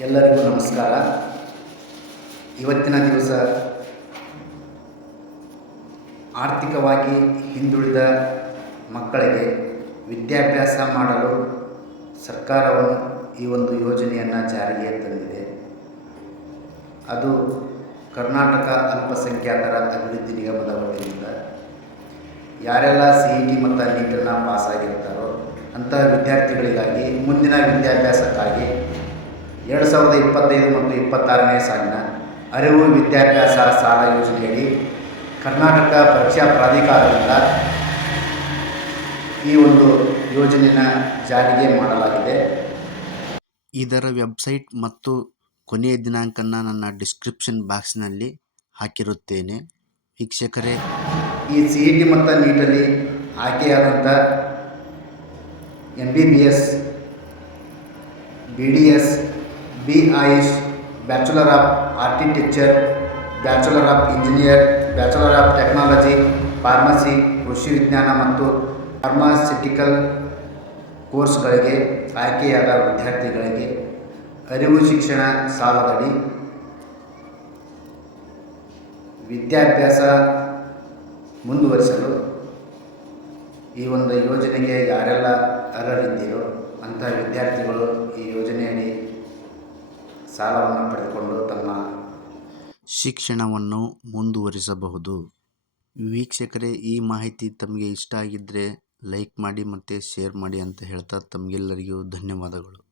ಎಲ್ಲರಿಗೂ ನಮಸ್ಕಾರ. ಇವತ್ತಿನ ದಿವಸ ಆರ್ಥಿಕವಾಗಿ ಹಿಂದುಳಿದ ಮಕ್ಕಳಿಗೆ ವಿದ್ಯಾಭ್ಯಾಸ ಮಾಡಲು ಸರ್ಕಾರವು ಈ ಒಂದು ಯೋಜನೆಯನ್ನು ಜಾರಿಗೆ ತಂದಿದೆ. ಅದು ಕರ್ನಾಟಕ ಅಲ್ಪಸಂಖ್ಯಾತರ ಅಭಿವೃದ್ಧಿ ನಿಗಮದ ವತಿಯಿಂದ ಯಾರೆಲ್ಲ ಸಿ ಇ ಟಿ ಮತ್ತು ನೀಟನ್ನು ಪಾಸಾಗಿರ್ತಾರೋ ಅಂತಹ ವಿದ್ಯಾರ್ಥಿಗಳಿಗಾಗಿ ಮುಂದಿನ ವಿದ್ಯಾಭ್ಯಾಸಕ್ಕಾಗಿ ಎರಡು ಸಾವಿರದ ಇಪ್ಪತ್ತೈದು ಮತ್ತು ಇಪ್ಪತ್ತಾರನೇ ಸಾಲಿನ ಅರಿವು ವಿದ್ಯಾಭ್ಯಾಸ ಸಾಲ ಯೋಜನೆಯಡಿ ಕರ್ನಾಟಕ ಪರೀಕ್ಷಾ ಪ್ರಾಧಿಕಾರದಿಂದ ಈ ಒಂದು ಯೋಜನೆಯ ಜಾರಿಗೆ ಮಾಡಲಾಗಿದೆ. ಇದರ ವೆಬ್ಸೈಟ್ ಮತ್ತು ಕೊನೆಯ ದಿನಾಂಕನ ನನ್ನ ಡಿಸ್ಕ್ರಿಪ್ಷನ್ ಬಾಕ್ಸ್ನಲ್ಲಿ ಹಾಕಿರುತ್ತೇನೆ. ವೀಕ್ಷಕರೇ ಈ ಸಿ ಇ ಟಿ ಮತ್ತು ನೀಟಲ್ಲಿ ಆಯ್ಕೆಯಾದಂಥ M B B S B D S B AYUSH bachelor of architecture bachelor of engineer bachelor of technology pharmacy ಕೃಷಿ ವಿಜ್ಞಾನ ಮತ್ತು ಫಾರ್ಮಾಸ್ಯುಟಿಕಲ್ ಕೋರ್ಸ್ಗಳಿಗೆ ಆಯ್ಕೆಯಾದ ವಿದ್ಯಾರ್ಥಿಗಳಿಗೆ ಅರಿವು ಶಿಕ್ಷಣ ಸಾಲದಡಿ ವಿದ್ಯಾಭ್ಯಾಸ ಮುಂದುವರಿಸಲು ಈ ಒಂದು ಯೋಜನೆಗೆ ಯಾರೆಲ್ಲ ಅರ್ಹರಿದ್ದೀರೋ ಅಂಥ ವಿದ್ಯಾರ್ಥಿಗಳು ಈ ಯೋಜನೆಯಡಿ ಸಾಲವನ್ನು ಪಡೆದುಕೊಂಡು ತನ್ನ ಶಿಕ್ಷಣವನ್ನು ಮುಂದುವರಿಸಬಹುದು. ವೀಕ್ಷಕರೇ, ಈ ಮಾಹಿತಿ ತಮಗೆ ಇಷ್ಟ ಆಗಿದ್ದರೆ ಲೈಕ್ ಮಾಡಿ ಮತ್ತು ಶೇರ್ ಮಾಡಿ ಅಂತ ಹೇಳ್ತಾ ತಮಗೆಲ್ಲರಿಗೂ ಧನ್ಯವಾದಗಳು.